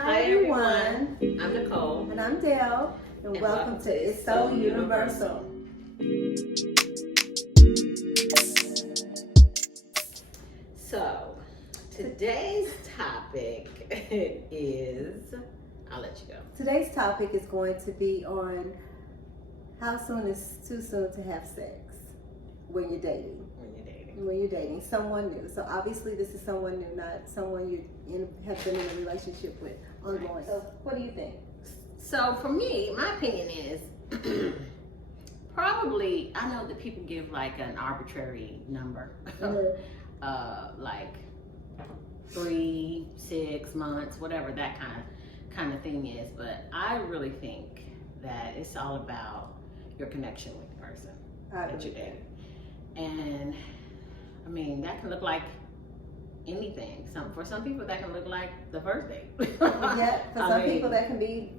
Hi everyone. I'm Nicole. And I'm Dale. And welcome to It's So Universal. So, today's topic is, I'll let you go. Today's topic is going to be on how soon is too soon to have sex when you're dating. When you're dating someone new. So obviously this is someone new, not someone you have been in a relationship with ongoing. Right. So what do you think? So for me, my opinion is probably, I know that people give like an arbitrary number, like 3, 6 months, whatever that kind of thing is. But I really think that it's all about your connection with the person that you're dating. And I mean, that can look like anything. For some people, that can look like the first date. Yeah, for some people, that can be,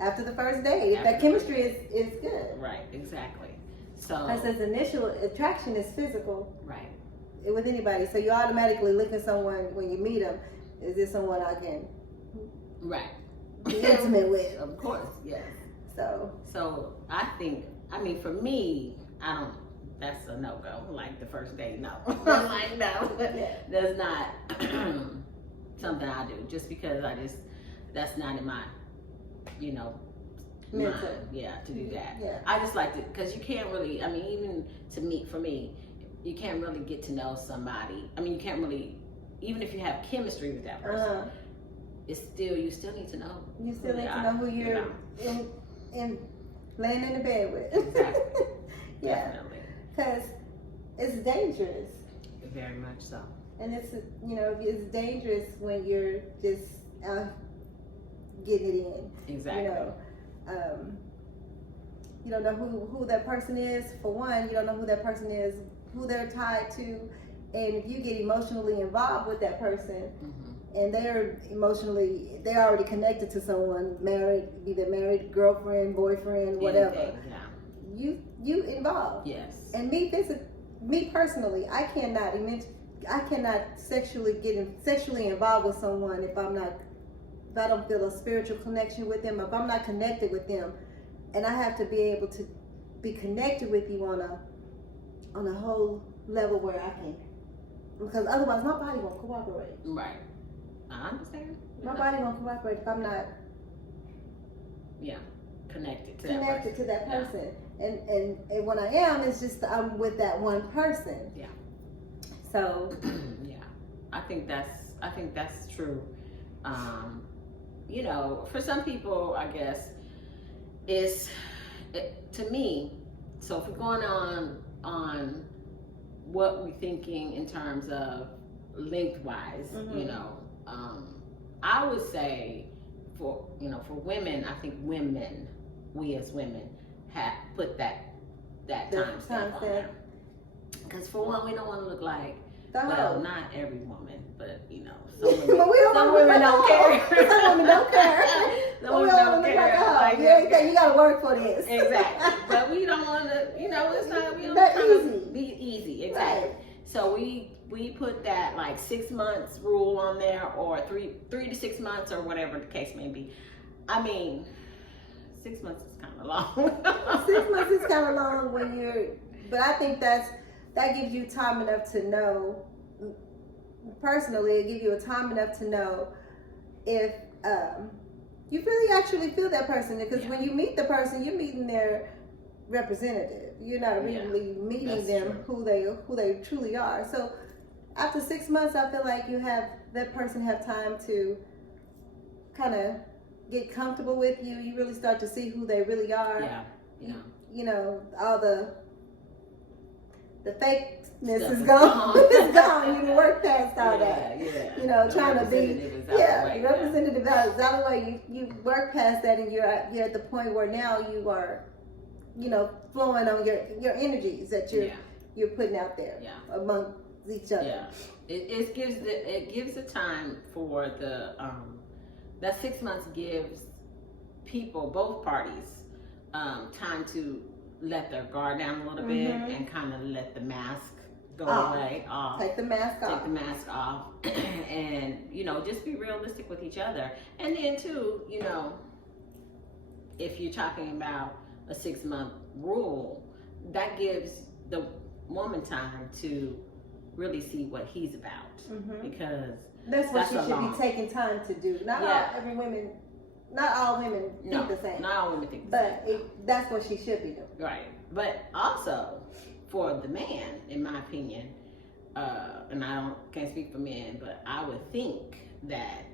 after the first date. If that chemistry is good. Right, exactly. So, because initial attraction is physical. Right. With anybody. So you automatically look at someone when you meet them. Is this someone I can be intimate with? Of course, yes. So I think, for me, that's a no-go. Like the first date, no. Like, no. That's not something I do. Just because that's not in my, mental. mind, to do that. Yeah. I just like to, because you can't really, even for me, you can't really get to know somebody. You can't really, even if you have chemistry with that person, you still need to know. You still need to know who you're in laying in the bed with. Exactly. Yeah. Definitely. Because it's dangerous. Very much so. And it's dangerous when you're just out getting it in. Exactly. You don't know who that person is. For one, you don't know who that person is, who they're tied to, and if you get emotionally involved with that person, and they're already connected to someone, either married, girlfriend, boyfriend, whatever. You involved. Yes. And me personally, I cannot sexually involved with someone if I don't feel a spiritual connection with them, if I'm not connected with them, and I have to be able to be connected with you on a whole level where I can, because otherwise my body won't cooperate. Right. I understand. My body won't cooperate if I'm not connected to that person. And when I am, it's just I'm with that one person. Yeah. So I think that's true. For some people, I guess to me. So if we're going on what we're thinking in terms of lengthwise, I would say for women, I think we as women have put that time stamp on there. Because for one, we don't want to look like, well, not every woman, but some women, some women don't care. Some women don't care. Some women don't care. You gotta work for this. Exactly. But we don't want to, it's not, we don't easy. Be easy. Exactly. Right. So we put that like 6 months rule on there, or 3 to 6 months, or whatever the case may be. 6 months is kind of long. 6 months is kind of long but I think that gives you time enough to know. Personally, it gives you a time enough to know if you really actually feel that person. Because when you meet the person, you're meeting their representative. You're not really meeting them who they truly are. So after 6 months, I feel like that person have time to kind of get comfortable with you. You really start to see who they really are. All the fakeness is gone. It's gone. You can work past all that. Trying to be representative out of the way. You work past that, and you're at the point where now you are, flowing on your energies that you're putting out there among each other. Yeah, it gives the time for that 6 months gives both parties, time to let their guard down a little bit and kind of let the mask go away. Take the mask off. And you know, just be realistic with each other. And then too, you know, if you're talking about a 6-month rule, that gives the woman time to really see what he's about, because that's what she should be taking time to do. Not all women think the same. Not all women think the but same. That's what she should be doing. Right. But also, for the man, in my opinion, and I can't speak for men, but I would think that,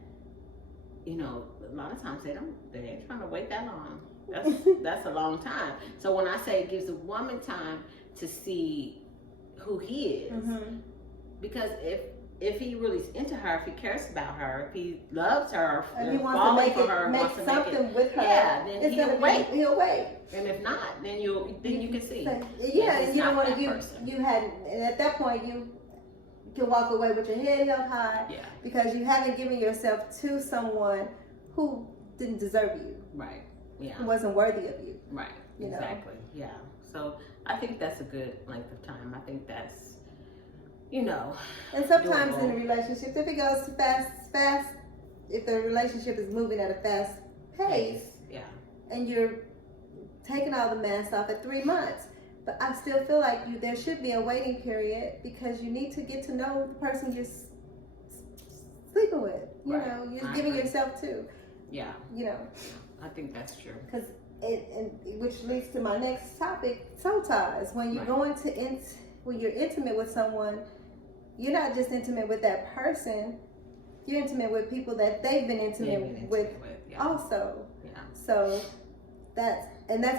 you know, a lot of times they ain't trying to wait that long. That's a long time. So when I say it gives the woman time to see who he is, because if he really is into her, if he cares about her, if he loves her, if he wants to make something with her, then he'll wait. He'll wait. And if not, then you can see. Yeah, and you don't want to you hadn't, and at that point you can walk away with your head held high, because you haven't given yourself to someone who didn't deserve you. Right. Yeah. Who wasn't worthy of you. Right. You exactly. Yeah. So I think that's a good length of time. I think that's, you know. And sometimes in a relationship, if it goes fast, if the relationship is moving at a fast pace, and you're taking all the mask off at 3 months, but I still feel like there should be a waiting period, because you need to get to know the person you're sleeping with. You know, you're giving yourself to. Yeah. You know. I think that's true. Because which leads to my next topic, soul ties. When you're going to when you're intimate with someone, you're not just intimate with that person. You're intimate with people that they've been intimate with also. Yeah. So that's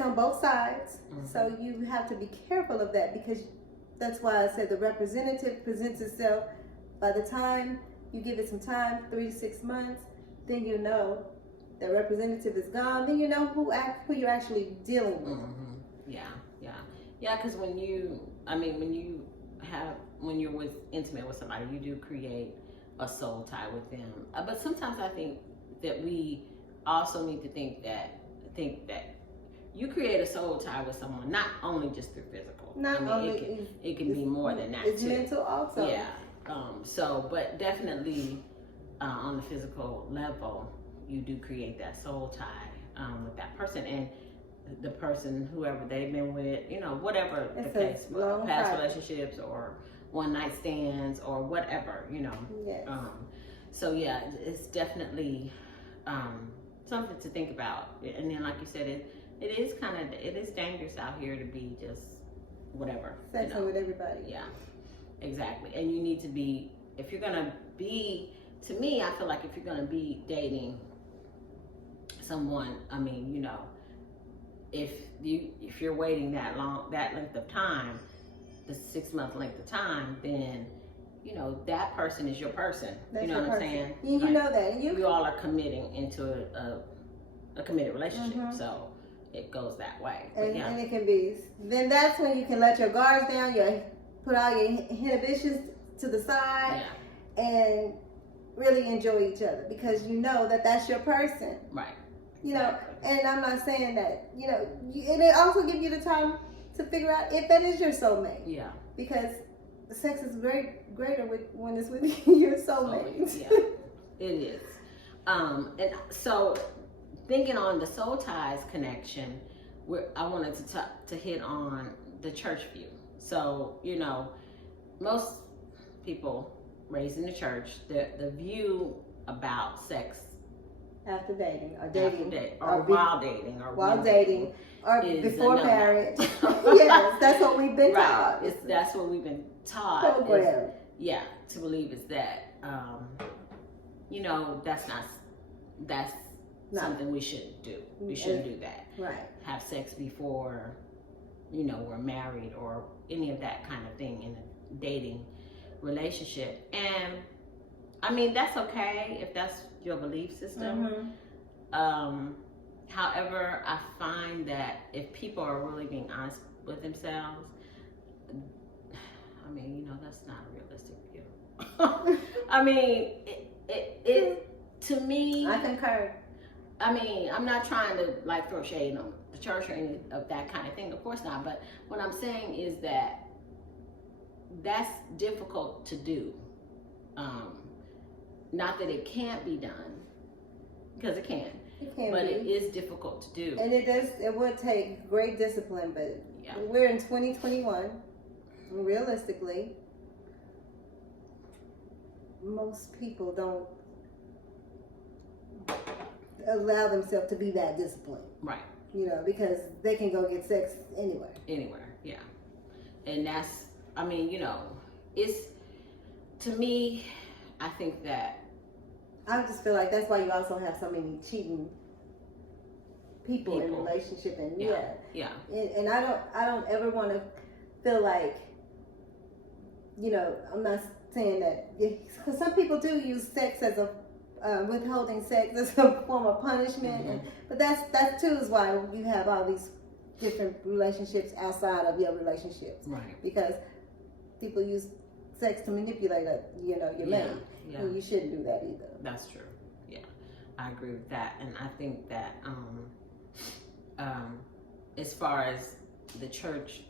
on both sides. So you have to be careful of that, because that's why I said the representative presents itself. By the time you give it some time, 3 to 6 months, then you know the representative is gone. Then you know who you're actually dealing with. Because when you're intimate with somebody, you do create a soul tie with them. But sometimes I think that we also need to think that you create a soul tie with someone not only just through physical. It can be more than that. It's mental also. Yeah. But definitely on the physical level, you do create that soul tie with that person, and the person, whoever they've been with, you know, whatever the case, past relationships or one night stands or whatever, you know. Yes. It's definitely something to think about. And then, like you said, it is dangerous out here to be just whatever. Sexing with everybody. Yeah, exactly. And you need to be, if you're gonna be, to me, I feel like if you're gonna be dating someone, I mean, you know, if you're waiting that length of time, the 6-month length of time, then you know that person is your person. That's you know what I'm saying? You know that, and you all are committing into a committed relationship, so it goes that way. And it can be. Then that's when you can let your guards down. You put all your inhibitions to the side, and really enjoy each other, because you know that that's your person. Right. You know, and I'm not saying that, you know, and it also gives you the time to figure out if that is your soulmate. Yeah. Because sex is greater when it's with your soulmate. Yeah, it is. And so, thinking on the soul ties connection, I wanted to hit on the church view. So, you know, most people raised in the church, the view about sex after dating or while dating or before marriage. Yes, that's what we've been taught. That's what we've been taught. To believe is that you know, that's something we shouldn't do. We shouldn't do that. Right. Have sex before, you know, we're married or any of that kind of thing in a dating relationship. And I mean, that's okay if that's your belief system. However, I find that if people are really being honest with themselves, I mean, you know, that's not a realistic view. I mean, it to me, I concur. I mean, I'm not trying to like throw shade on the church or any of that kind of thing. Of course not. But what I'm saying is that that's difficult to do. not that it can't be done, because it can, It can but be. it is difficult to do. And it would take great discipline, but Yeah. we're in 2021. Realistically, most people don't allow themselves to be that disciplined. Right. You know, because they can go get sex anywhere. Anywhere, yeah. And that's, I mean, you know, it's, to me, I think that, I just feel like that's why you also have so many cheating people in relationship, and yeah. And I don't ever want to feel like, you know, I'm not saying that, because some people do use sex as a withholding sex as a form of punishment, Mm-hmm. but that too is why you have all these different relationships outside of your relationships, Right. because people use sex to manipulate your mate, Yeah. and you shouldn't do that either. That's true. Yeah, I agree with that, and I think that as far as the church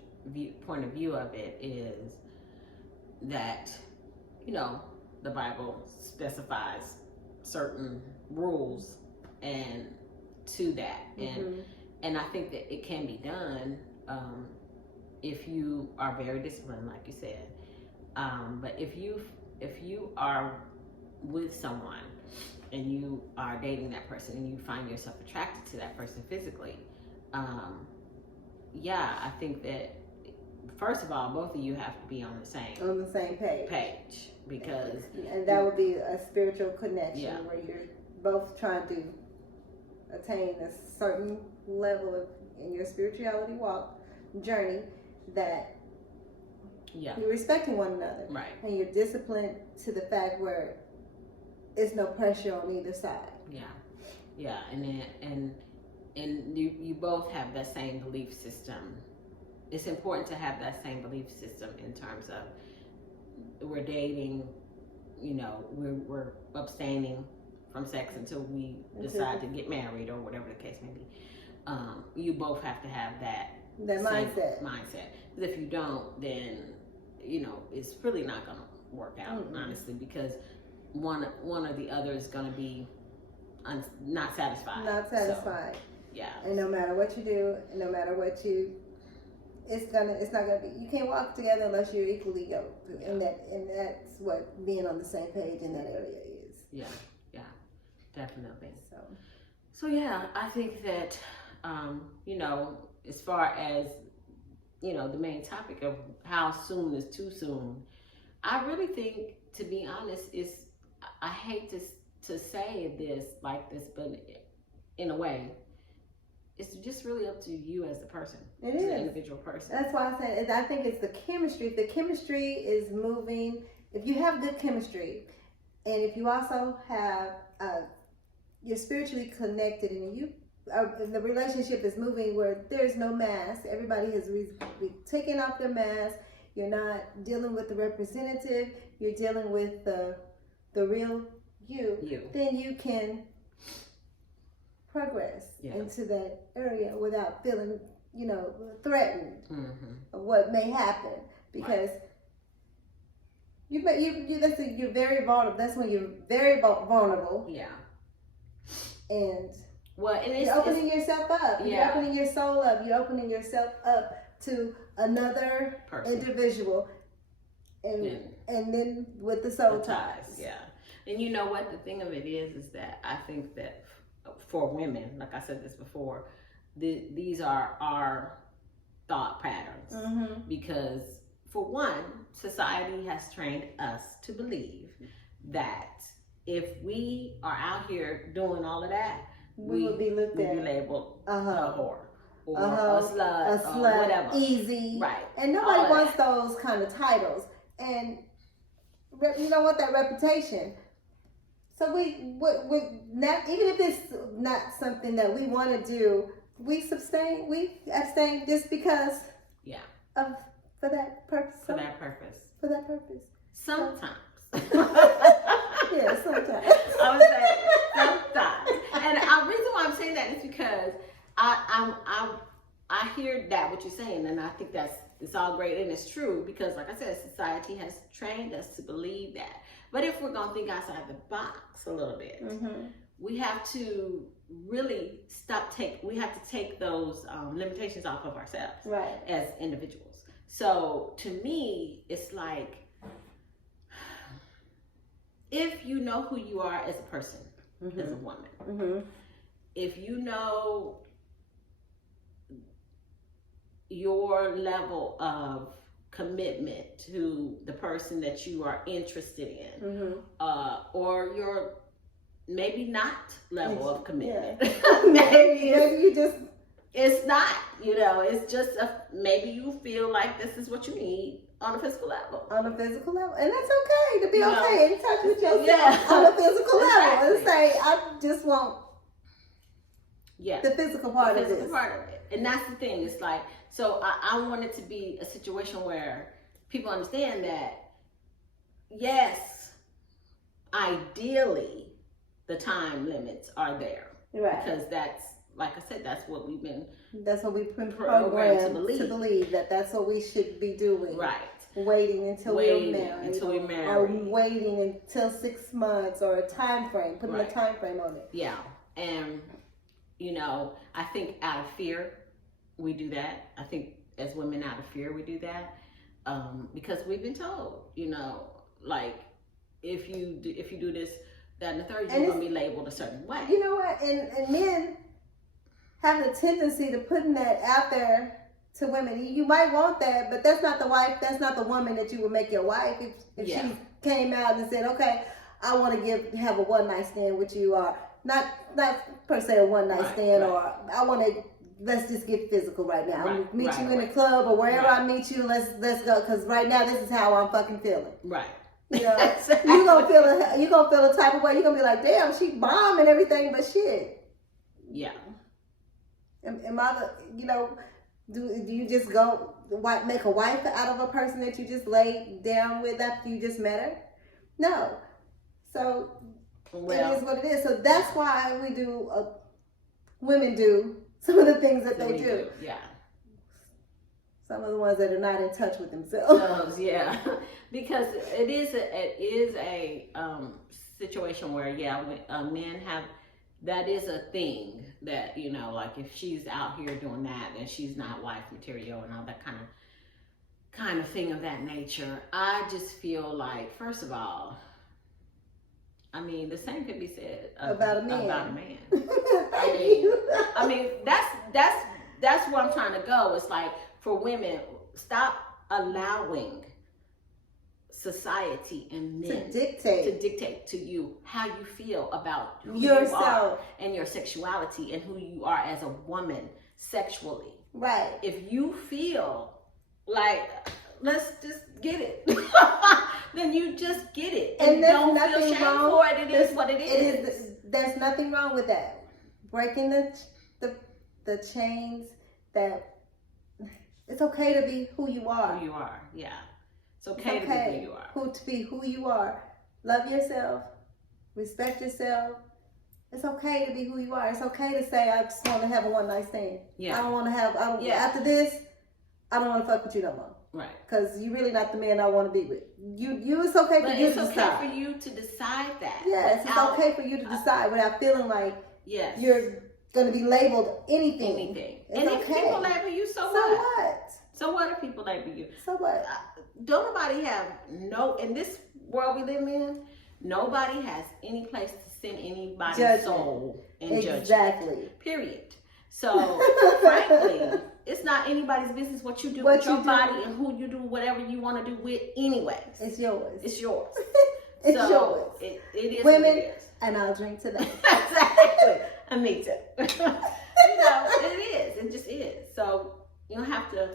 point of view of it is that, you know, the Bible specifies certain rules and to that, and I think that it can be done if you are very disciplined, like you said. But if you are with someone and you are dating that person and you find yourself attracted to that person physically, I think that first of all, both of you have to be on the same page, because and that would be a spiritual connection, Yeah. where you're both trying to attain a certain level in your spirituality journey, that you're respecting one another, right, and you're disciplined to the fact where it's no pressure on either side. and you both have that same belief system. It's important to have that same belief system in terms of we're dating, you know, we're abstaining from sex until we decide to get married or whatever the case may be. You both have to have that mindset. Because if you don't, then, you know, it's really not going to work out, honestly, because one or the other is going to be not satisfied. So, yeah. And no matter what you do, and no matter what it's not gonna be. You can't walk together unless you're equally yoked, and that's what being on the same page in that area is. Yeah, definitely. So yeah, I think that you know, as far as, you know, the main topic of how soon is too soon, I really think, to be honest, I hate to say this like this, but in a way, it's just really up to you as the person. It is. The individual person. That's why I said I think it's the chemistry. If the chemistry is moving, if you have good chemistry, and if you also have you're spiritually connected, and the relationship is moving where there's no mask, everybody has taken off their mask. You're not dealing with the representative. You're dealing with the real you. Then you can progress into that area without feeling, you know, threatened of what may happen, because you're very vulnerable. That's when you're very vulnerable. Yeah. And it's opening yourself up. Yeah. You're opening your soul up. You're opening yourself up to another individual, and then with the soul ties. Yeah. And you know what the thing of it is that I think that for women, like I said this before, these are our thought patterns, because for one, society has trained us to believe that if we are out here doing all of that, we will be labeled a whore or a slut, or whatever. Easy. Right. And nobody wants those kind of titles. And you don't want that reputation. So we not, even if it's not something that we want to do, we abstain just because for that purpose. For that purpose. Sometimes. Yeah, sometimes. I would say sometimes. And the reason why I'm saying that is because I hear that what you're saying, and I think it's all great and it's true, because like I said, society has trained us to believe that. But if we're gonna think outside the box a little bit, we have to really we have to take those limitations off of ourselves, right, as individuals. So to me, it's like, if you know who you are as a person, as a woman, if you know your level of commitment to the person that you are interested in, or your maybe not level of commitment, maybe you just, it's not, it's just maybe you feel like this is what you need on a physical level. On a physical level. And that's okay to be okay in touch with yourself on a physical level. And say, I just want the physical part of this. And that's the thing. It's like, so I want it to be a situation where people understand that, yes, ideally, the time limits are there. Right. Because that's, like I said, that's what we've been programmed to believe that that's what we should be doing. Right. Waiting until we're married. Or Or waiting until 6 months, or a time frame, putting a time frame on it. Yeah. And, I think out of fear, we do that. I think as women, out of fear, we do that. Because we've been told, like, if you do this, that, and the third, you're going to be labeled a certain way. You know what? And men have the tendency to putting that out there to women. You might want that, but that's not the wife. That's not the woman that you would make your wife. If she came out and said, "Okay, I want to have a one night stand with you," or not per se a one night stand, or I want to. Let's just get physical right now. I'm meet you in the club or wherever I meet you. Let's go, because right now this is how I'm fucking feeling. Right. Exactly. you gonna feel a type of way. You're gonna be like, damn, she bomb and everything, but shit. Yeah. Am I do you just go make a wife out of a person that you just laid down with after you just met her? No. So it is what it is. So that's why we do. Women do some of the things that they do. Yeah. Some of the ones that are not in touch with themselves. Yeah. Because it is a situation where men have, that is a thing that, like, if she's out here doing that, then she's not wife material and all that kind of thing of that nature. I just feel like, first of all, I mean, the same could be said about a man. I mean, that's where I'm trying to go. It's like, for women, stop allowing society and men to dictate to you how you feel about who yourself, you are and your sexuality and who you are as a woman sexually. Right. If you feel like, let's just get it, then you just get it. And don't feel shame for it. It is what it is. There's nothing wrong with that. Breaking the chains that. It's okay to be who you are. Who you are, yeah. It's okay to be who you are. To be who you are. Love yourself. Respect yourself. It's okay to be who you are. It's okay to say, I just want to have a one night stand. Yeah. I don't want to have, after this, I don't want to fuck with you no more. Right. Because you're really not the man I want to be with. It's okay for you to decide. It's okay for you to decide that. Yes, it's okay for you to decide without feeling like you're going to be labeled anything. And if people label you, so what? So what if people label you? So what? Don't nobody have in this world we live in, nobody has any place to send anybody's soul and judgment. Exactly. Period. So, frankly, it's not anybody's business what you do with your body and who you do whatever you want to do with anyways. It's yours. It's yours. It's yours. It is women, what it is. And I'll drink to that. Exactly. And me too. It is. It just is. So you don't have to.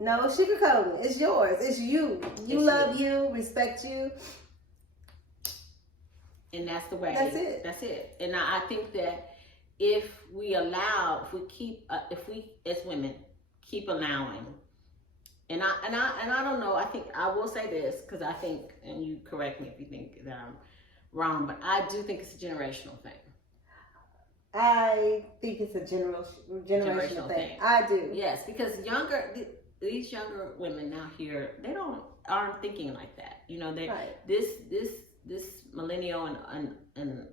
No sugarcoating. It's yours. It's you. You love you. Respect you. And that's the way. That's it. That's it. And I think that if we as women keep allowing, and I don't know. I think I will say this because I think, and you correct me if you think that I'm wrong, but I do think it's a generational thing. I think it's a generational thing. I do. Yes, because these younger women now here, aren't thinking like that. this millennial and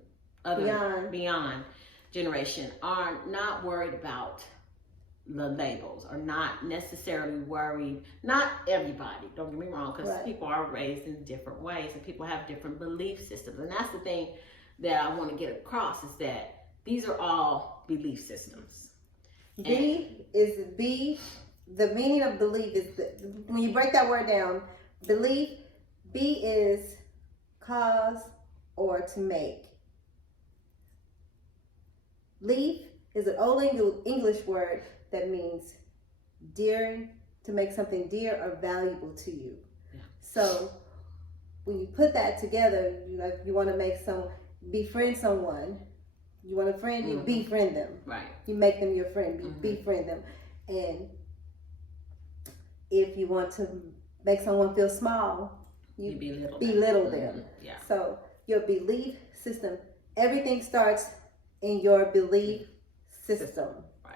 other beyond generation are not worried about the labels, are not necessarily worried. Not everybody, don't get me wrong, because people are raised in different ways and people have different belief systems. And that's the thing that I want to get across, is that these are all belief systems. The meaning of belief is, when you break that word down, belief, B is cause or to make. Leaf is an old English word that means dear, to make something dear or valuable to you. Yeah. So when you put that together, you want to befriend someone. You want a friend, you befriend them. Right. You make them your friend, befriend them. And if you want to make someone feel small, you belittle them. Yeah. So your belief system, everything starts in your belief system. Right.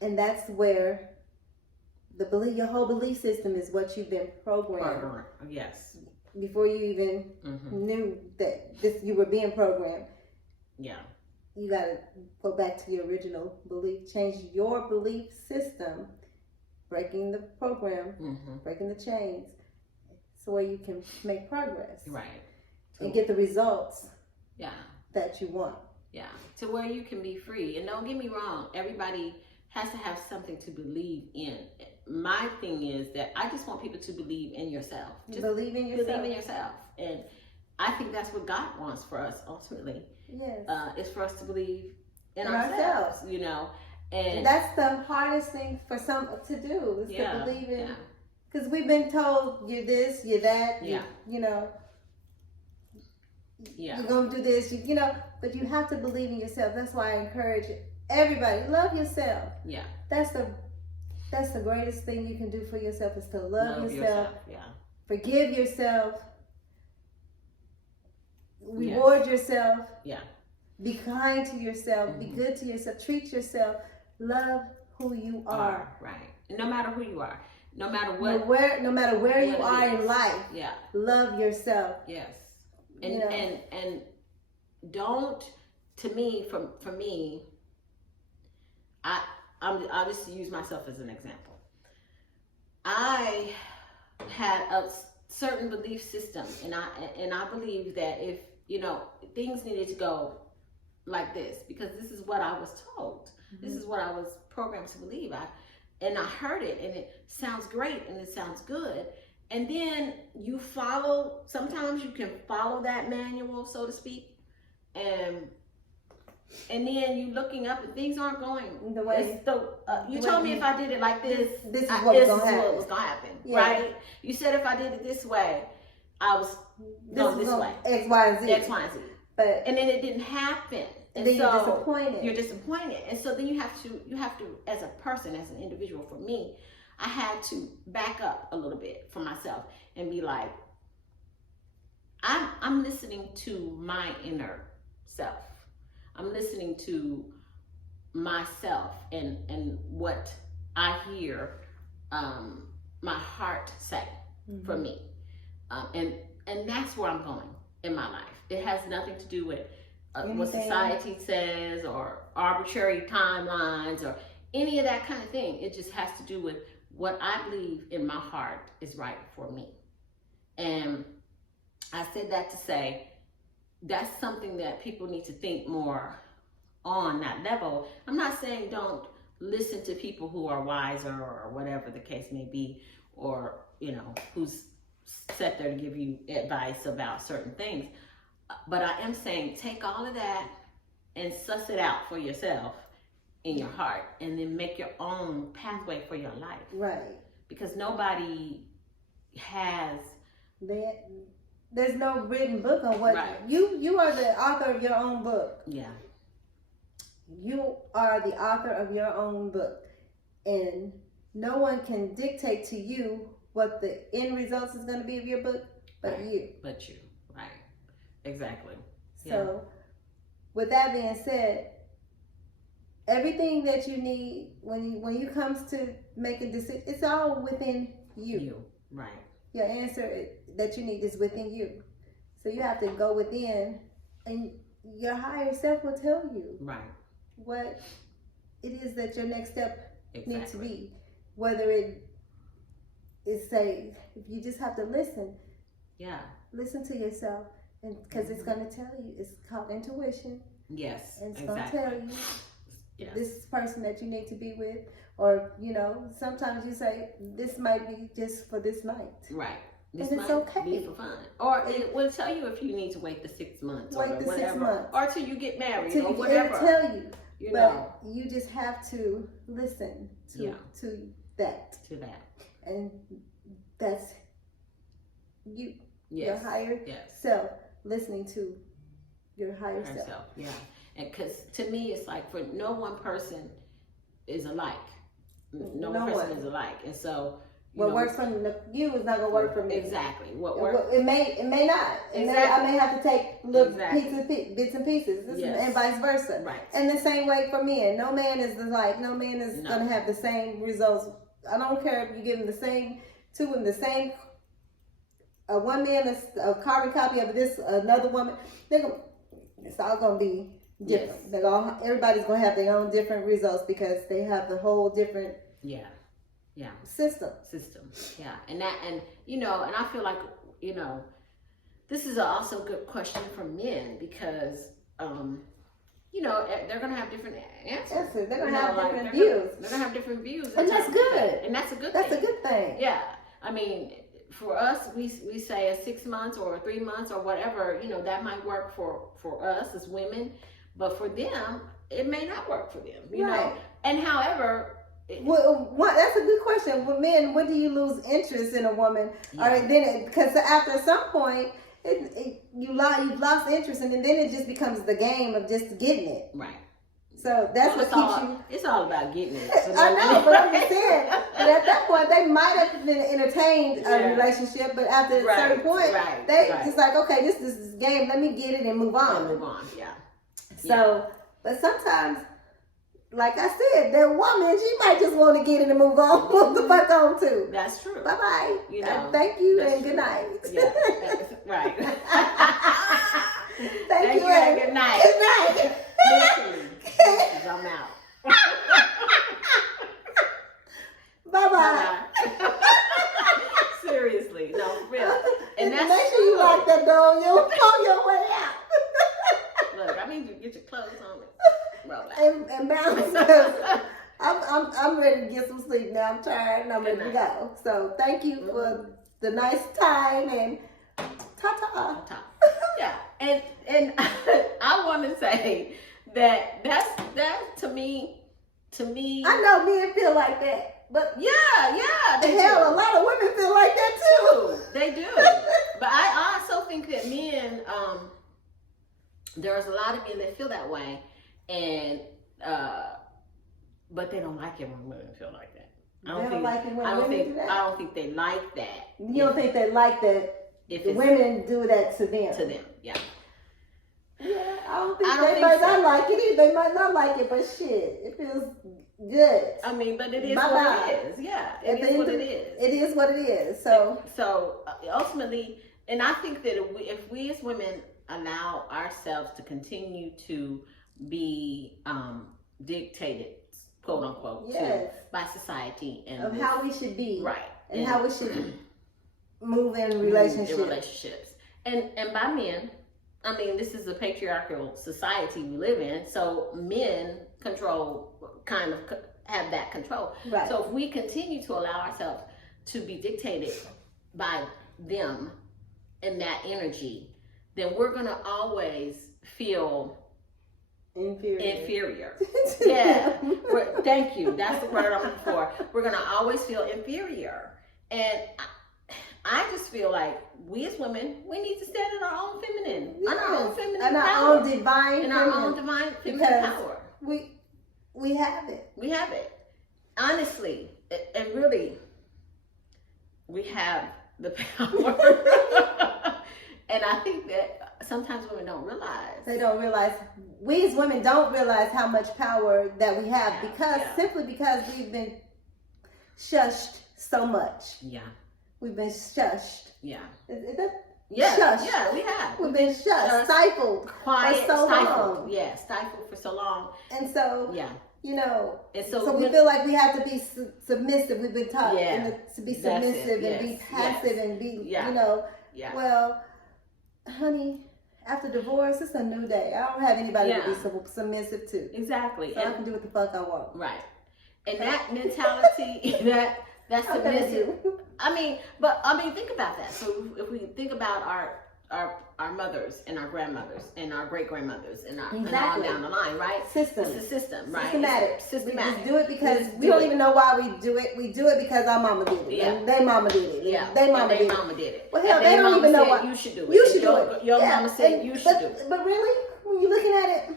And that's where your whole belief system is what you've been programmed. Yes. Before you even knew that you were being programmed. Yeah. You got to go back to your original belief, change your belief system, breaking the program, breaking the chains, so where you can make progress. Right. And get the results that you want. Yeah. To where you can be free. And don't get me wrong, everybody has to have something to believe in. My thing is that I just want people to believe in yourself. Just believe in yourself. Believe in yourself. And I think that's what God wants for us ultimately. Yes. Is for us to believe in ourselves, you know. And that's the hardest thing for some to do, is to believe in. Because we've been told you're this, you're that, you know. Yeah. You're going to do this, you know, but you have to believe in yourself. That's why I encourage everybody, love yourself. Yeah. That's the greatest thing you can do for yourself, is to love yourself. Yeah. Forgive yourself. Reward yourself. Yeah. Be kind to yourself. Be good to yourself. Treat yourself. Love who you are. Right. No matter who you are. No matter what. No matter where you are in life. Yeah. Love yourself. Yes. And and don't, to me, for me, I'll just use myself as an example. I had a certain belief system, and I believe that if, you know, things needed to go like this, because this is what I was told. This is what I was programmed to believe. I heard it, and it sounds great, and it sounds good. And then you follow, sometimes you can follow that manual, so to speak, and then you looking up and things aren't going the way. You told me if I did it like this, this is what was going to happen, right? You said if I did it this way, I was going this way. X, Y, and Z. X, Y, and Z. And then it didn't happen. And then so you're disappointed. You're disappointed. And so then you have to, as a person, as an individual, for me, I had to back up a little bit for myself and be like, I'm listening to my inner self. I'm listening to myself and what I hear my heart say for me. And that's where I'm going in my life. It has nothing to do with what society says or arbitrary timelines or any of that kind of thing. It just has to do with what I believe in my heart is right for me. And I said that to say that's something that people need to think more on that level. I'm not saying don't listen to people who are wiser or whatever the case may be, or, you know, who's set there to give you advice about certain things. But I am saying take all of that and suss it out for yourself in your heart, and then make your own pathway for your life. Right. Because nobody has that. There's no written book on what you are the author of your own book. Yeah. You are the author of your own book, and no one can dictate to you what the end results is going to be of your book, but you. But you, right? Exactly. So, with that being said, everything that you need when you comes to make a decision, it's all within you. Right. Your answer that you need is within you. So you have to go within, and your higher self will tell you Right. what it is that your next step Exactly. needs to be. Whether it is, say, if you just have to listen. Yeah. Listen to yourself, and because it's going to tell you. It's called intuition. Yes. And it's Exactly. going to tell you Yes. this person that you need to be with, or sometimes you say this might be just for this night. Right. This And it's might okay. be for fun, or it will tell you if you need to wait the 6 months, Wait or the 6 whatever, months. or till you get married, It'll or whatever. tell you. You But know, you just have to listen to that, to that. and that's you, Yes. your higher Yes. self, listening to your higher self. Herself. Yeah. And because to me, it's like for no one person is alike. No one person is alike, and so. What works for you is not gonna work for me. Exactly. What works. It may not. I may have to take little bits and pieces, and vice versa. Right. And the same way for men. No man is gonna have the same results. I don't care if you give them the same two of them the same. One man is a carbon copy of this, another woman. It's all gonna be different. Yes. Everybody's gonna have their own different results because they have the whole different. Yeah. System. Yeah. And I feel like, this is also a good question for men because, they're going to have different answers. They're going to have different views. They're going to have different views. And that's good. And that's a good thing. That's a good thing. Yeah. I mean, for us, we say a 6 months or 3 months or whatever, that might work for us as women. But for them, it may not work for them, you know. And however... Well, that's a good question. With men, when do you lose interest in a woman? Yeah. Or then, because after some point, you've lost interest, and then it just becomes the game of just getting it. Right. So that's what keeps you. It's all about getting it. I know, but I'm just saying. But at that point, they might have been entertained a relationship, but after a certain point, they just like, okay, this is game. Let me get it and move on. Yeah. So, but sometimes. Like I said, that woman, she might just want to get in and move on. Move the fuck on too. That's true. Bye-bye. Thank you and good night. Yeah, right. Thank you and good night. Good night. Literally. I'm out. Bye-bye. Seriously. No, for real. And that's make sure you lock that door on your way out. Look, I need you to get your clothes on. And bounce, because I'm ready to get some sleep now. I'm tired and I'm ready to go. So thank you for the nice time and ta-ta. Yeah, and I want to say that's to me. I know men feel like that, but a lot of women feel like that too. They do, but I also think that men. There's a lot of men that feel that way. And but they don't like it when women feel like that. I don't think they like that. You don't think they like that if the women do that to them? Yeah. Yeah, I don't think they might not like it either. They might not like it, but shit, it feels good. I mean, but it is what it is. Yeah, it is what it is. It is what it is. So ultimately, and I think that if we as women allow ourselves to continue to be dictated, quote unquote, by society and of how we should be, right, and how we should move in relationships, and by men. I mean, this is a patriarchal society we live in, so men have that control. Right. So if we continue to allow ourselves to be dictated by them and that energy, then we're gonna always feel inferior. Yeah. Thank you. That's the word I'm looking for. We're gonna always feel inferior, and I just feel like we as women, we need to stand in our own feminine, our own feminine power, our own divine feminine power. We have it. We have it. Honestly, and really, we have the power. And I think that sometimes women don't realize. They don't realize. We as women don't realize how much power that we have simply because we've been shushed so much. Yeah. We've been shushed. Yeah. Yeah, shushed. yeah, we have. We've been shushed, stifled, quiet, for so stifled. long. Yeah, stifled for so long. And so, yeah, you know, and so we feel like we have to be submissive. We've been taught to be submissive and be passive and be, you know. Yeah. Well, honey, after divorce, it's a new day. I don't have anybody to be submissive to. Exactly. So I can do what the fuck I want. Right. And that mentality, that's submissive. I mean, think about that. So if we think about our mothers and our grandmothers and our great grandmothers and our and all down the line, right? System. It's a system, right? Systematic. Systematic. We just do it because we don't even know why we do it. We do it because our mama did it. Yeah. And they mama did it. Yeah. They mama did it. Well, hell, they don't even know why. You should do it. You should do it. Your mama said you should do it. But really, when you're looking at it,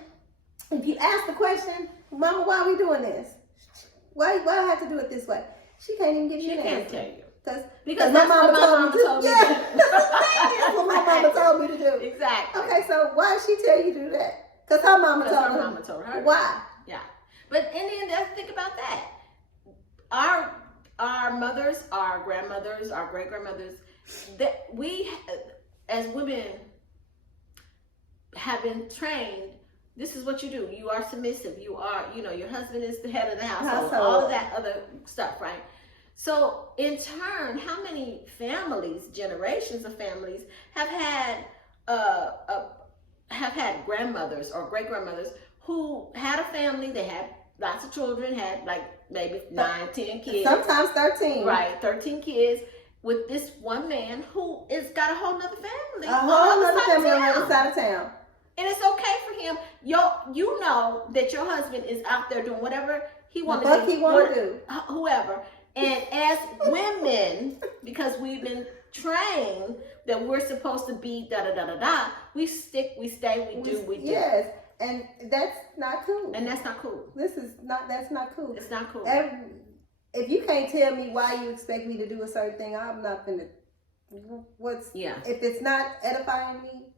if you ask the question, Mama, why are we doing this? Why I have to do it this way? She can't even give you an answer. She can't tell you. Because my mama told me to. Yeah, that's what my mama told me to do. Exactly. Okay, so why did she tell you to do that? Because her mama told her. Why? Yeah. But in the end, think about that. Our mothers, our grandmothers, our great grandmothers, that we as women have been trained. This is what you do. You are submissive. You are, your husband is the head of the household. All of that other stuff, right? So in turn, how many families, generations of families, have had grandmothers or great grandmothers who had a family? They had lots of children, had like maybe 9, 10 kids. Sometimes 13. Right, 13 kids with this one man who is got a whole nother family. A whole other family on the other side of town. And it's okay for him. You know that your husband is out there doing whatever he wants to do. Whoever. And as women, because we've been trained that we're supposed to be da-da-da-da-da, we stick, we stay, we do. Yes. And that's not cool. And that's not cool. That's not cool. It's not cool. If you can't tell me why you expect me to do a certain thing, I'm not gonna. If it's not edifying me,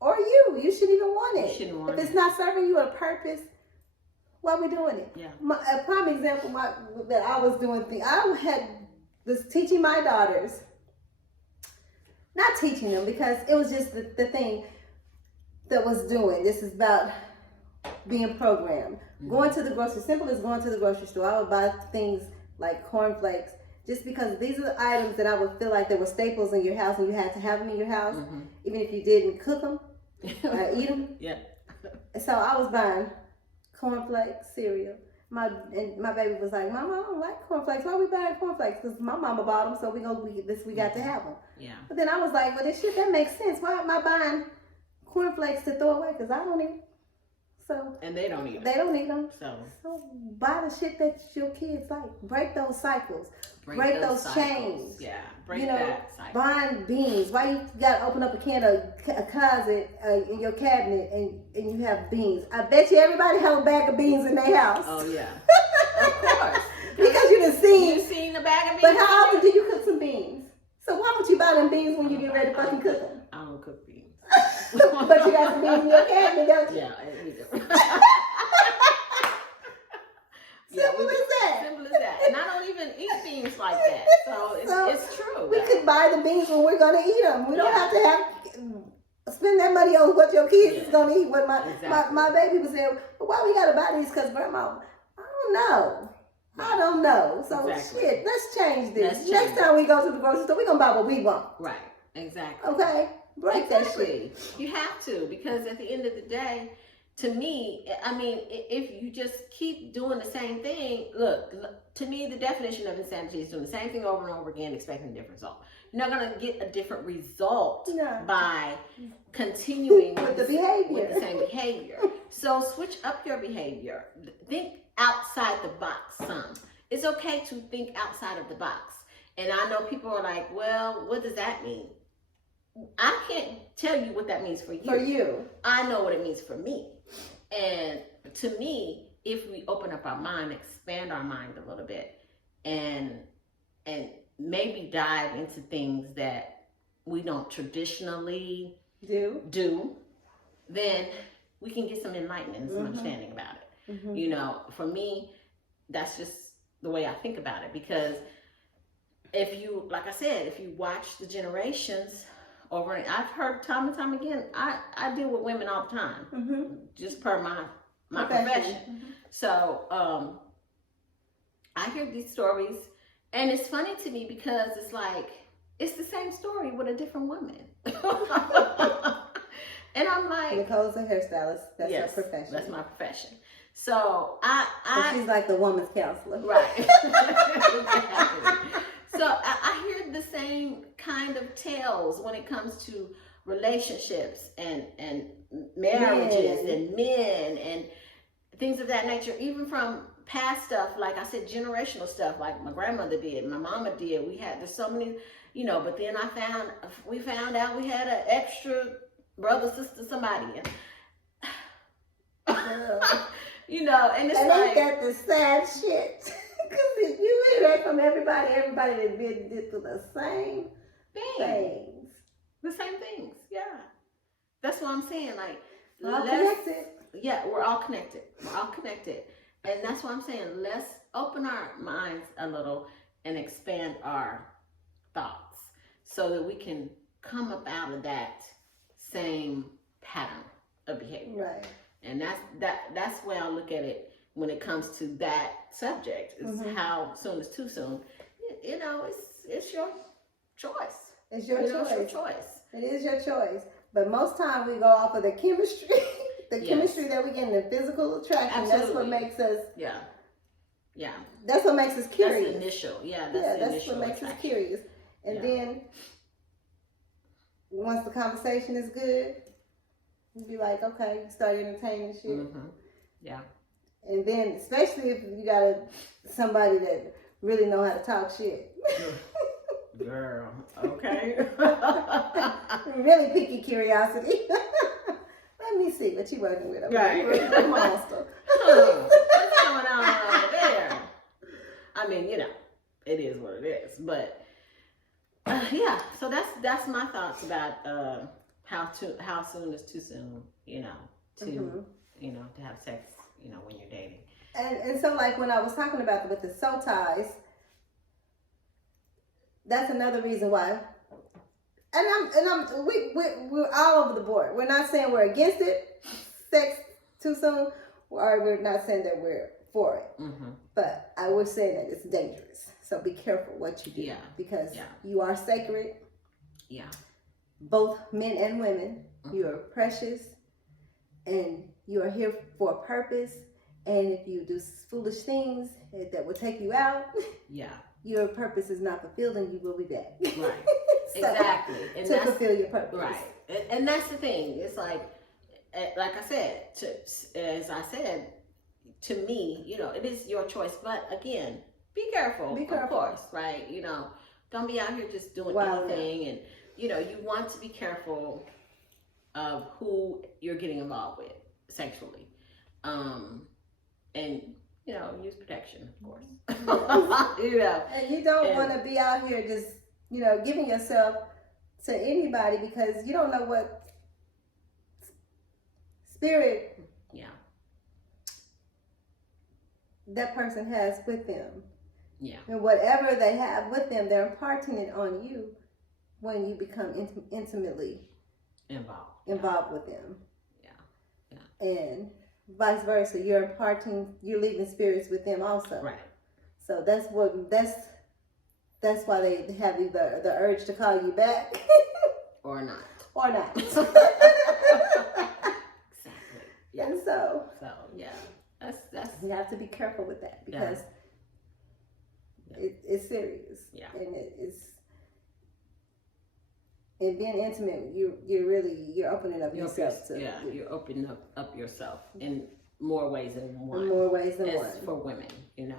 or you shouldn't even want it. You shouldn't want if it's not serving you a purpose, why are we doing it? Yeah. A prime example that I was doing, I was teaching my daughters, not teaching them because it was just the thing that was doing. This is about being programmed. Mm-hmm. Going to the grocery, simple as going to the grocery store. I would buy things like cornflakes just because these are the items that I would feel like they were staples in your house and you had to have them in your house, even if you didn't cook them, eat them. Yeah. So I was buying cornflakes, cereal. My baby was like, Mama, I don't like cornflakes. Why are we buying cornflakes? Because my mama bought them, so we got to have them. Yeah. But then I was like, well, this shit, that makes sense. Why am I buying cornflakes to throw away? Because I don't eat. So. And they don't eat them. They don't eat them. So buy the shit that your kids like. Break those cycles. Break those chains. Yeah. Break that cycle. Buying beans. Why you got to open up a closet in your cabinet and you have beans? I bet you everybody have a bag of beans in their house. Oh yeah. Of course. Because you done seen. You've seen the bag of beans. But how often do you cook some beans? So why don't you buy them beans when you get ready to fucking cook them? I don't cook beans. But you got some beans in your cabinet, don't you? Yeah, I eat them. Simple as that. Simple as that. And I don't even eat beans like that. So it's true. We could buy the beans when we're going to eat them. We don't have to spend that money on what your kids is going to eat. What my baby was saying, well, why we got to buy these? Because grandma, I don't know. So shit, let's change this. Next time we go to the grocery store, we're going to buy what we want. Right. Exactly. Okay? Break that shit. You have to, because at the end of the day, to me, I mean, if you just keep doing the same thing, look, to me, the definition of insanity is doing the same thing over and over again, expecting a different result. You're not going to get a different result by continuing with the behavior. With the same behavior. So switch up your behavior. Think outside the box some. It's okay to think outside of the box. And I know people are like, well, what does that mean? I can't tell you what that means for you. For you. I know what it means for me. And to me, if we open up our mind, expand our mind a little bit, and maybe dive into things that we don't traditionally do, then we can get some enlightenment and some understanding about it. Mm-hmm. You know, for me, that's just the way I think about it. Because if you, like I said, if you watch the generations over, and I've heard time and time again, I deal with women all the time, just per my profession. So I hear these stories, and it's funny to me because it's like, it's the same story with a different woman. And I'm like, Nicole's a hairstylist. That's her profession. That's my profession. So she's like the woman's counselor. Right. Exactly. So I hear the same kind of tales when it comes to relationships and marriages and men and things of that nature, even from past stuff, like I said, generational stuff, like my grandmother did, my mama did. There's so many, but then we found out we had an extra brother, sister, somebody. And and it's ain't that the sad shit? Because if you hear that from everybody that did through the same things. The same things, yeah. That's what I'm saying. Like, we're all connected. Yeah, we're all connected. We're all connected. And that's what I'm saying. Let's open our minds a little and expand our thoughts so that we can come up out of that same pattern of behavior. Right. And that's where I look at it when it comes to that subject. Is how soon is too soon. It's your choice. It's your choice. It's your choice. It is your choice. But most time we go off of the chemistry, chemistry that we get in the physical attraction. Absolutely. That's what makes us. Yeah. That's what makes us curious. That's the initial. That's what makes us curious. And then once the conversation is good, you'd be like, okay, start entertaining shit. Yeah. And then, especially if you got somebody that really know how to talk shit. Girl, okay. Really pique your curiosity. Let me see what you working with. Right. With monster. What's going on over there? I mean, it is what it is. But so that's my thoughts about how soon is too soon, to have sex, when you're dating. And so, like, when I was talking about with the soul ties, that's another reason why. And we're all over the board. We're not saying we're against it, sex too soon, or we're not saying that we're for it. But I was saying that it's dangerous. So be careful what you do, because you are sacred. Yeah. Both men and women, you are precious, and you are here for a purpose. And if you do foolish things that will take you out, your purpose is not fulfilled, and you will be back. Right. So, exactly. And to fulfill your purpose. Right. And that's the thing. It's like I said, to me, it is your choice. But again, be careful. Of course, right? Don't be out here just doing anything, and you want to be careful of who you're getting involved with sexually, and use protection, of course. And you don't want to be out here just giving yourself to anybody, because you don't know what spirit that person has with them. Yeah. And whatever they have with them, they're imparting it on you when you become intimately involved with them. Yeah. And vice versa, you're leaving spirits with them also. Right. So that's why they have the urge to call you back. Or not. Exactly. Yeah. And so that's you have to be careful with that, because it's serious. Yeah. And and being intimate, you're opening up yourself to. Yeah, you're opening up yourself in more ways than one. In more ways than one. For women, and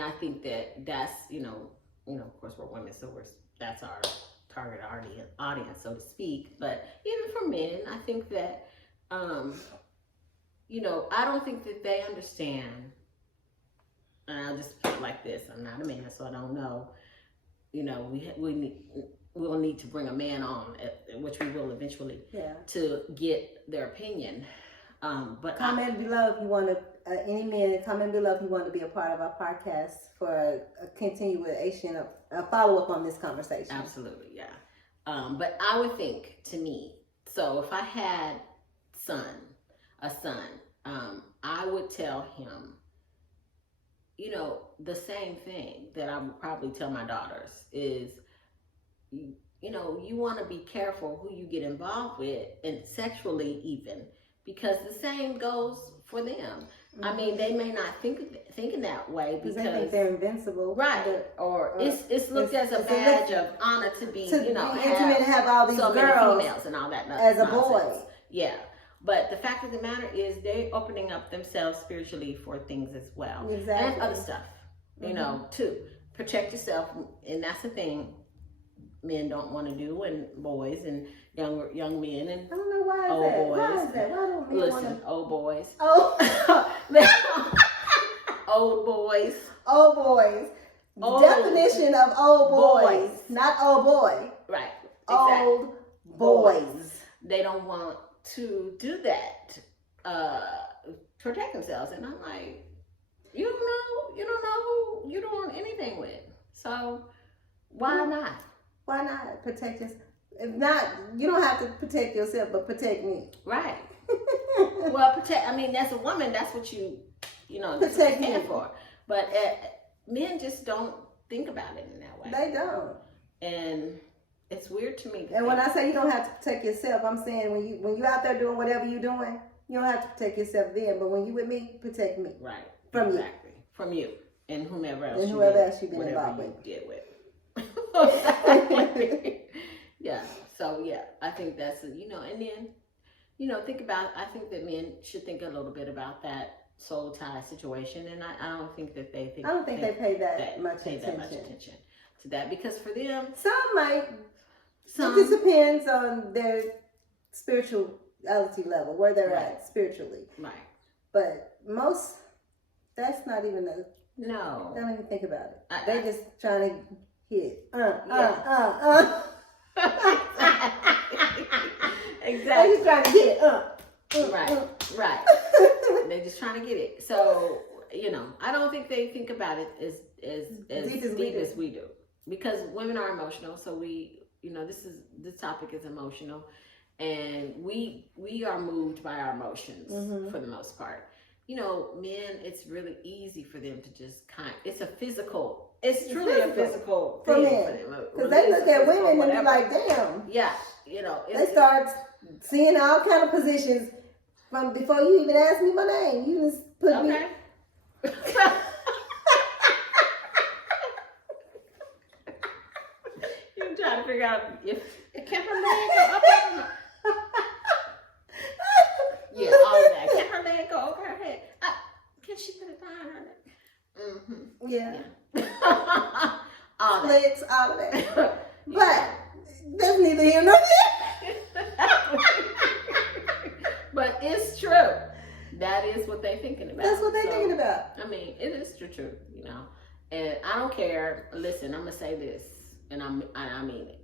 I think that's of course we're women, so that's our target audience, so to speak. But even for men, I think that I don't think that they understand. And I'll just put it like this: I'm not a man, so I don't know. We'll need to bring a man on, which we will eventually, to get their opinion. But comment below if you want to. Any men, comment below if you want to be a part of our podcast for a continuation, a follow up on this conversation. Absolutely, yeah. But I would think, to me, so if I had a son, I would tell him, the same thing that I would probably tell my daughters is, you want to be careful who you get involved with, and sexually even, because the same goes for them. I mean, they may not think in that way because they think they're invincible, right? Or it's looked as a badge of honor to be, intimate, to have all these so girls many females and all that as a nonsense. boy. Yeah, but the fact of the matter is, they're opening up themselves spiritually for things as well, exactly, and other stuff, too. Protect yourself, and that's the thing men don't want to do, and boys and young men and I don't know why old that. boys. Why is that? Why don't men Listen, old boys. Oh, Old boys. old boys. Old Definition of old boys, boys. not old boy. Right. Exactly. Old boys. They don't want to do that. Protect themselves, and I'm like, you don't know who you're doing anything with. So why not? Why not protect yourself? If not, you don't have to protect yourself, but protect me. Right. Well, protect. I mean, as a woman, that's what that's what you stand for. But men just don't think about it in that way. They don't. And it's weird to me. And when I say you don't have to protect yourself, I'm saying when you out there doing whatever you're doing, you don't have to protect yourself then. But when you with me, protect me. Right. From exactly. From you and whomever else. And whoever else you've been whatever involved you with. did with. Yeah. So yeah, I think that's and then think about. I think that men should think a little bit about that soul tie situation, and I don't think that they think. I don't think they pay that much attention to that, because for them, some might. It just depends on their spirituality level, where they're at spiritually. Right. But most, that's not even no. Don't even think about it. They just trying to hit. Exactly. They just trying to get it. Right. They're just trying to get it. So I don't think they think about it as deep as we do, because women are emotional. So this topic is emotional, and we are moved by our emotions for the most part. Men, it's really easy for them to just it's truly a physical for thing men. for them. Because they look at women and be like, damn. Yeah, they start seeing all kind of positions from before you even ask me my name. You just put me. You're trying to figure out if can her leg go up. Yeah, all of that. Can her leg go over her head? Can she put it behind her neck? Yeah. All splits, all of that. But that's neither here nor there. But it's true. That is what they're thinking about. That's what they're thinking about. I mean, it is the truth, And I don't care. Listen, I'm gonna say this, and I mean it.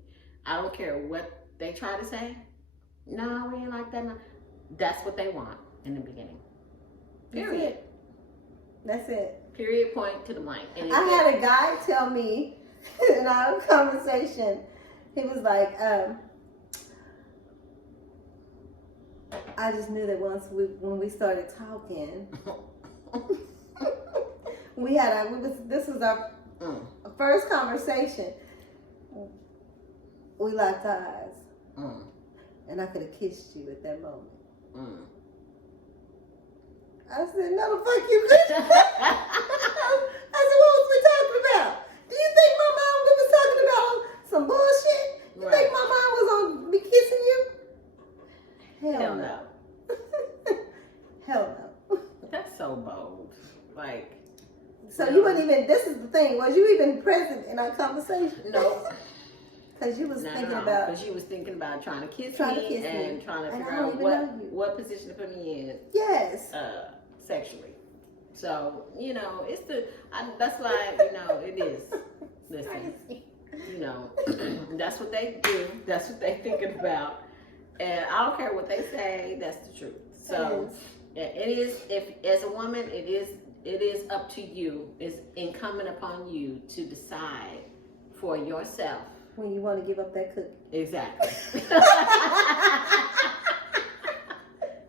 I don't care what they try to say. No, we ain't like that. No. That's what they want in the beginning. Period. That's it. Period. Point to the blank. And I had a guy tell me in our conversation, he was like, I just knew that when we started talking, this was our first conversation. We locked eyes, and I could have kissed you at that moment. I said, no, the fuck you couldn't. I said, what was we talking about? Do you think my mom was talking about some bullshit? You think my mom was on be kissing you? Hell no. Hell no. That's so bold. Like. So you weren't even, this is the thing, was you even present in our conversation? No. Because you was thinking about. Because you was thinking about trying to kiss me and trying to figure out what position to put me in. Yes. Sexually. So, it's that's why, it is. Listen, that's what they do. That's what they thinking about. And I don't care what they say, that's the truth. So, it is, as a woman, it is up to you. It's incumbent upon you to decide for yourself When you want to give up that cookie. Exactly.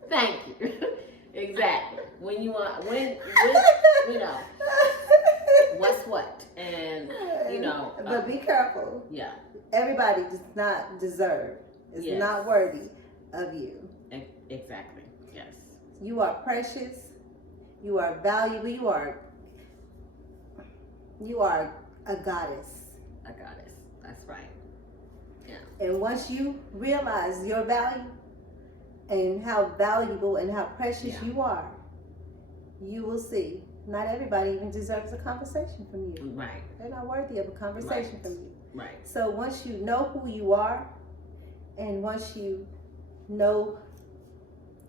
Thank you. Exactly. When you want, when you know, what's what, and you know. But be careful. Yeah. Everybody does not deserve. Is Yes. not worthy of you. Exactly. Yes. You are precious. You are valuable. You are a goddess. A goddess. That's right. Yeah. And once you realize your value and how valuable and how precious Yeah. you are, you will see not everybody even deserves a conversation from you. Right. They're not worthy of a conversation Right. from you. Right. So once you know who you are, and once you know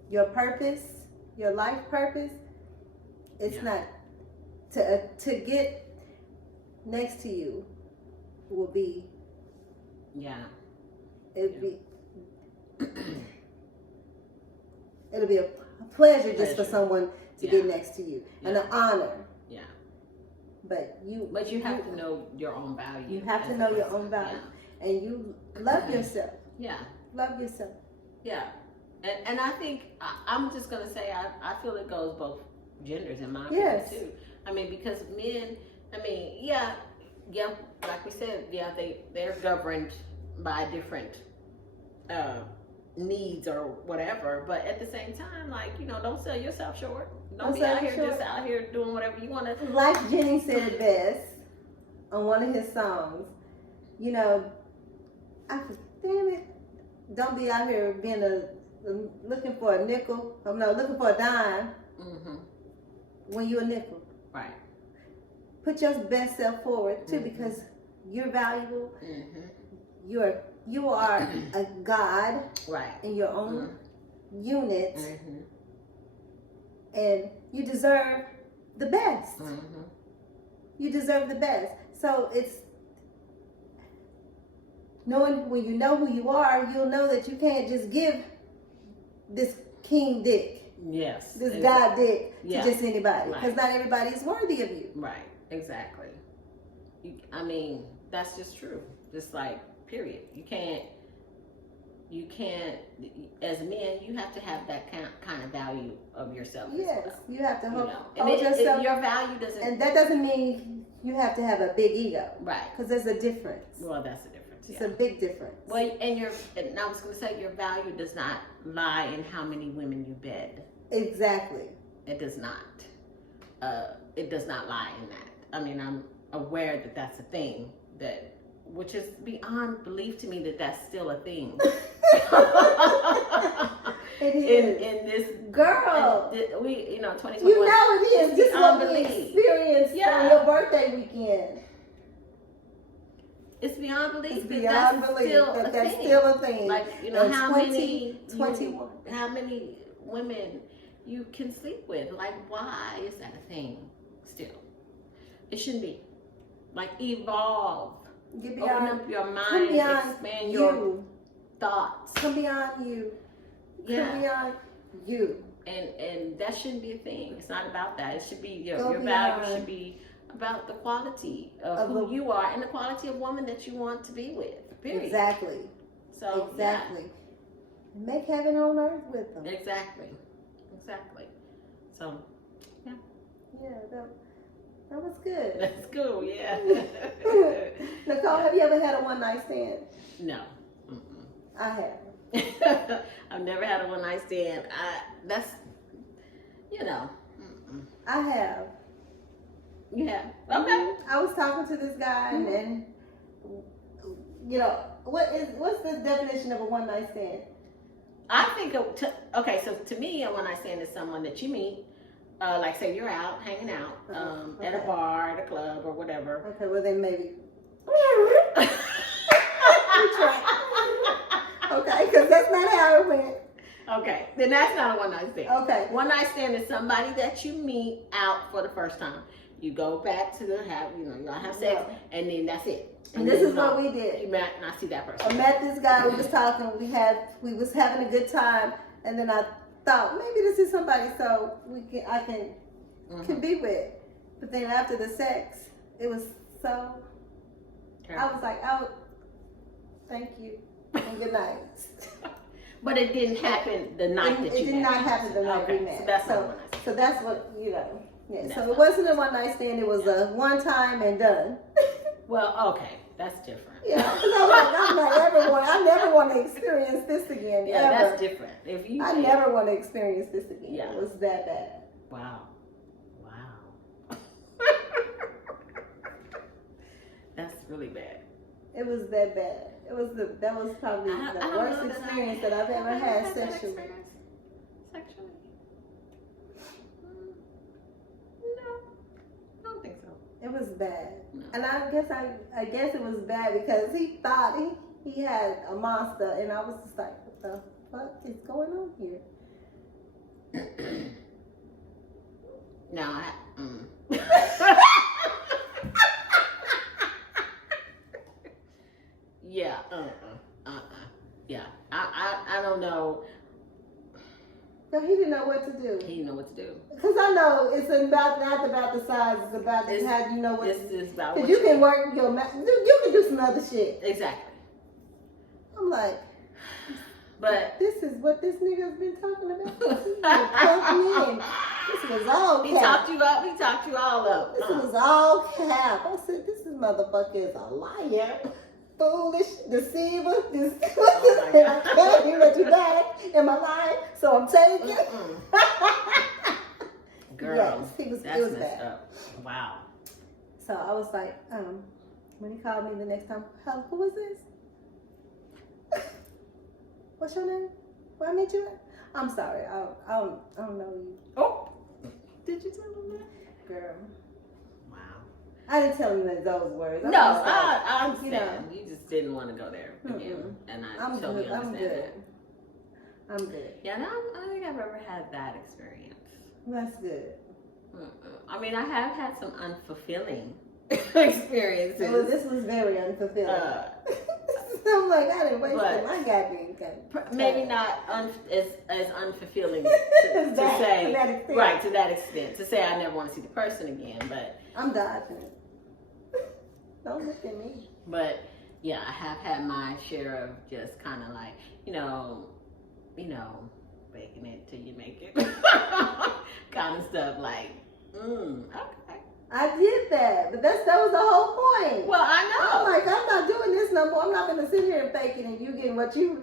your purpose, your life purpose, it's Yeah. not to get next to you will be Yeah. it'll be a pleasure just for Pleasure. someone to Yeah. get next to you, and an honor. Yeah. But you have to know your own value. You have to as know a your person. own value, and you love yourself. Yeah. Love yourself. Yeah. And I think I'm just gonna say I feel it goes both genders in my opinion Yes. too. I mean, because men, I mean, yeah, like we said, yeah, they're governed by different needs or whatever, but at the same time, like, you know, don't sell yourself short. Don't be sell out here short. just out here doing whatever you want to. Like Jennings said it best on one of his songs, you know, damn it, don't be out here being looking for a nickel. I'm not looking for a dime Mm-hmm. when you're a nickel. Right. Put your best self forward too, Mhm. because you're valuable. Mm-hmm. You are a god Right. in your own unit, Mm-hmm. and you deserve the best. Mm-hmm. You deserve the best. So it's knowing, when you know who you are, you'll know that you can't just give this king dick, Yes. this god dick Yeah. to just anybody, because Right. not everybody is worthy of you. Right, exactly. I mean, that's just true. Just like, period. You can't, as men, you have to have that kind of value of yourself. Yes, as well, you have to you hold, know. hold And yourself, your value doesn't. and that doesn't mean you have to have a big ego, Right. because there's a difference. Well, that's the difference. It's Yeah. a big difference. Well, and I was going to say, your value does not lie in how many women you bed. Exactly. It does not. It does not lie in that. I mean, I'm aware that that's a thing, which is beyond belief to me that that's still a thing. It is. in this Girl, we, you know, 2021. you know it is. It's This is what we beyond belief. experienced Yeah. on your birthday weekend. It's beyond belief. It's that beyond that's belief still that a that's thing. still a thing. Like, you know, And how 21. how many women you can sleep with? Like, why is that a thing still? It shouldn't be. Like, evolve. Get Open beyond, up your come mind, beyond expand your you. thoughts. Come beyond you. Come Yeah. beyond you. And that shouldn't be a thing. It's not about that. It should be your Go value beyond. should be about the quality of Of who the- you are and the quality of woman that you want to be with. Period. Exactly. So Exactly. Make heaven on earth with them. yeah, exactly. So Yeah, that was good. that's cool. Yeah. Nicole, have you ever had a one night stand? No. I have. I've never had a one night stand. That's, you know. I have. You have. Okay. I was talking to this guy, and then, you know, what's the definition of a one night stand? I think okay. So to me, a one night stand is someone that you meet, like say you're out hanging out at a Okay. bar, at a club, or whatever. Okay, well then maybe. Okay, because that's not how it went. Okay, then that's not a one night stand. Okay. One night stand is somebody that you meet out for the first time. You go back to y'all have sex, Yeah. and then that's it. And this then, is what we did. You met, and I see that person. I met this guy. We was talking. We was having a good time, and then I thought maybe this is somebody so I can be with. But then after the sex, it was so. Okay. I was like, Thank you. And good night. But it didn't happen the night that you It did not happen the night we met. So that's not one night. So that's what, you know. Yeah. That's So it not- wasn't a one night stand. It was a one time and done. Well, okay, that's different. Yeah. Because I never want to experience this again. Yeah, ever. that's different. If you, I never want to experience this again. Yeah. It was that bad. Wow. Wow. That's really bad. It was that bad. That was probably I the don't worst know that experience that I've ever had that sexually. experience. Sexually? No, I don't think so. It was bad. No. And I guess it was bad because he thought he had a monster, and I was just like, what the fuck is going on here? No, yeah, yeah. I don't know. So he didn't know what to do. He didn't know what to do. Because I know it's not about the size, it's about how you know what. This is about Because what you can work your you can do some other shit. Exactly. I'm like, But this is what this nigga's been talking about. He plugged me in. This was all he cap. talked you up. He talked you all up. This was all cap. I said, this motherfucker is a liar, foolish, deceiver. Oh my God. I can't even let you back in my life, so I'm taking. Girl, Yes, it was that's messed bad. up. Wow. So I was like, when he called me the next time, who was this? What's your name? Where I meet you at? I'm sorry, I don't know you. Oh, did you tell him that? Girl. Wow. I didn't tell him those words. No, just like, I understand. you know. You just didn't want to go there again, and I I'm totally good. understand I'm good. that. I'm good. Yeah, no, I don't think I've ever had that experience. That's good. I mean, I have had some unfulfilling experiences. Well, this was very unfulfilling. I'm like, I didn't waste my goddamn time. Maybe not as unfulfilling to To say, that extent. right, to that extent. To say I never want to see the person again, but I'm dodging it. Don't look at me. But yeah, I have had my share of just kind of like, you know, faking it till you make it, kind of stuff. Like, okay. I did that, but that was the whole point. Well, I I'm know. like, I'm not doing this no more. I'm not gonna sit here and fake it, and you getting what you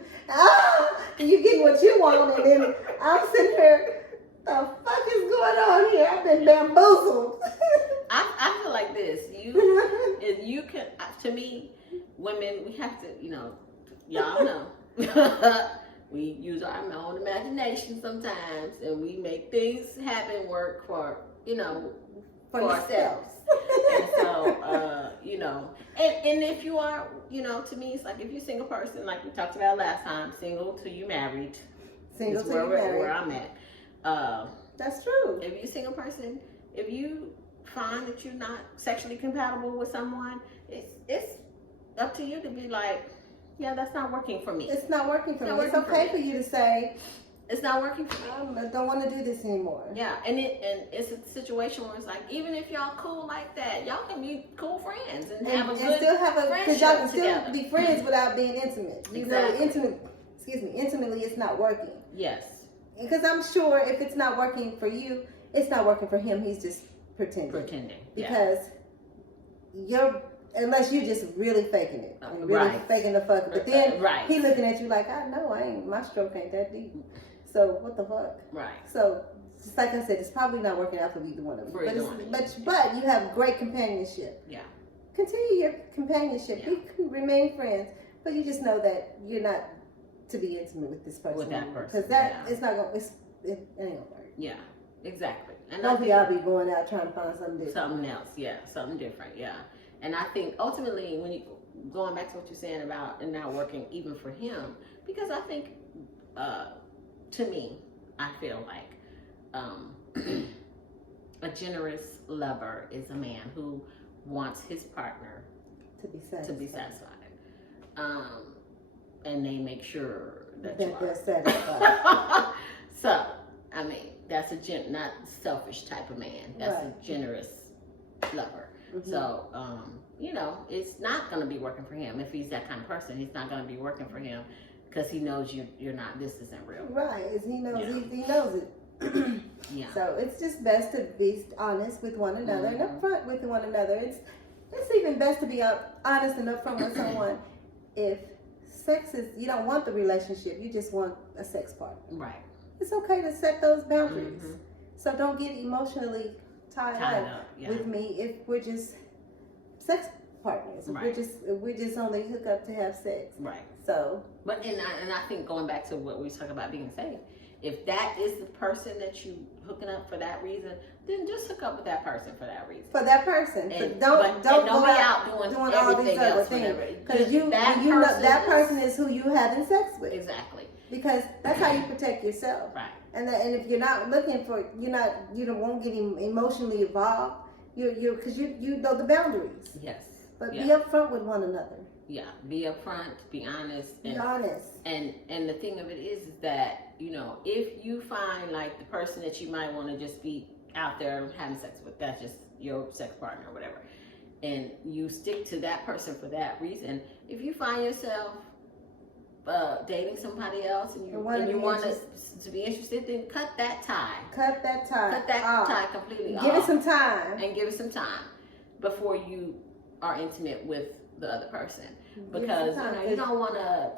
want, and then I'm sitting here. The fuck is going on here? I've been bamboozled. I feel like this. If you can, to me, women, we have to, y'all know. We use our own imagination sometimes, and we make things happen, work for For ourselves. yourselves. And so, and if you are, to me, it's like if you're a single person, like we talked about last time, single till you married. Single is till you married. where I'm at. That's true. If you're a single person, if you find that you're not sexually compatible with someone, it's up to you to be like, yeah, that's not working for me. It's not working for It's me. not It's working for okay me. for you to say, It's not working for me. I don't want to do this anymore. Yeah, and it's a situation where it's like, even if y'all cool like that, y'all can be cool friends and have a good still have because y'all can friendship still together. be friends without being intimate. You Exactly. know, intimately it's not working. Yes. Because I'm sure if it's not working for you, it's not working for him. He's just pretending. Yeah. Because unless you're just really faking it and really Right. faking the fuck. But then Right. he looking at you like, I know my stroke ain't that deep. So what the fuck? Right. So just like I said, it's probably not working out for either one of you. For either one of you. But you have great companionship. Yeah. Continue your companionship. Yeah. You can remain friends, but you just know that you're not to be intimate with this person. With that person, because that yeah. it's not gonna. It ain't gonna work. Yeah. Exactly. And Don't y'all be going out trying to find something different. something else, yeah, something different, yeah. And I think ultimately, when you going back to what you're saying about it not working even for him, because I think, to me, I feel like a generous lover is a man who wants his partner to be satisfied. to be satisfied, and they make sure that you They're are. satisfied. So, I mean, that's not selfish type of man. That's Right. a generous lover. So, you know, it's not going to be working for him. If he's that kind of person, he's not going to be working for him because he knows you're not, this isn't real. Right. He knows, Yeah. he knows it. Yeah. So it's just best to be honest with one another and upfront with one another. It's even best to be honest and upfront with someone if sex is, you don't want the relationship, you just want a sex partner. Right. It's okay to set those boundaries. So don't get emotionally tied up with me if we're just sex partners. If we're just only hook up to have sex. Right. So. But and I think going back to what we was talking about being safe, if that is the person that you hooking up for that reason, then just hook up with that person for that reason. For that person. And, don't go be out doing all these other things. Because you know that person is who you having sex with. Exactly. Because that's how you protect yourself. Right. And if you're not looking for, you won't get emotionally involved. Because you know the boundaries. Yes. But be upfront with one another. Yeah, be upfront, be honest. Be honest. And the thing of it is that, you know, if you find like the person that you might want to just be out there having sex with, that's just your sex partner or whatever, and you stick to that person for that reason, if you find yourself dating somebody else and you want to be interested, then cut that tie. Cut that tie. Cut that tie completely off. Give it some time. And give it some time before you are intimate with the other person. Because you don't want to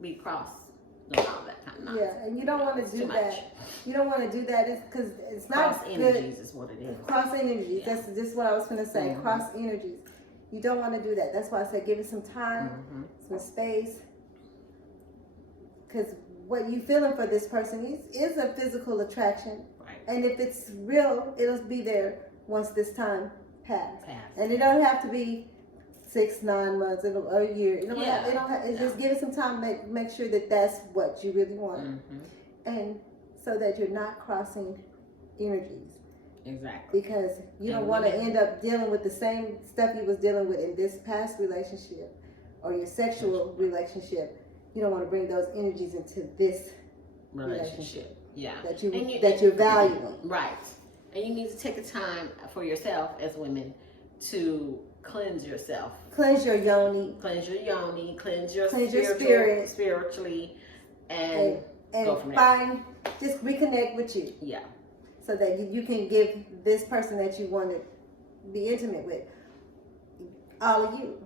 be cross all that kind of nonsense. Yeah, and you don't want to do that. You don't want to do that because it's not cross good. Energies is what it is. Cross energies. Yeah. That's just what I was going to say. Cross energies. You don't want to do that. That's why I said give it some time, some space. Because what you feeling for this person is a physical attraction. Right. And if it's real, it'll be there once this time passes. Pass. And it don't have to be 6, 9 months, or a year. Just give it some time. Make sure that that's what you really want, and so that you're not crossing energies. Exactly. Because you don't want to end up dealing with the same stuff you was dealing with in this past relationship or your sexual relationship. You don't want to bring those energies into this relationship. Yeah. That you're valuing. Right. And you need to take the time for yourself as women to cleanse yourself. Cleanse your yoni. Cleanse your yoni. Cleanse your spirit. Spiritually. And go from there. Just reconnect with you. Yeah. So that you can give this person that you want to be intimate with all of you.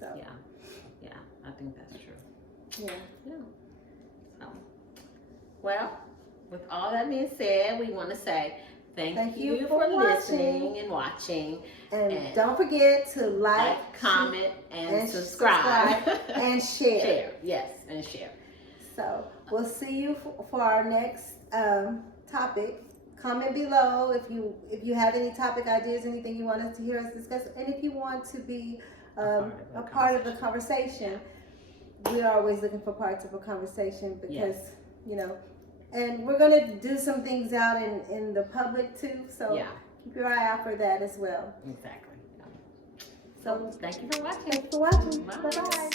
So. Yeah, I think that's true. Yeah. So, well, with all that being said, we want to say thank you for listening and watching. And don't forget to like, comment, and subscribe. And share. Share, yes, and share. So we'll see you for our next topic. Comment below if you have any topic ideas, anything you want us to hear us discuss, and if you want to be a part of the conversation. We're always looking for parts of a conversation because and we're gonna do some things out in the public too. So keep your eye out for that as well. Exactly. So thank you for watching. Thanks for watching. Bye. Bye-bye.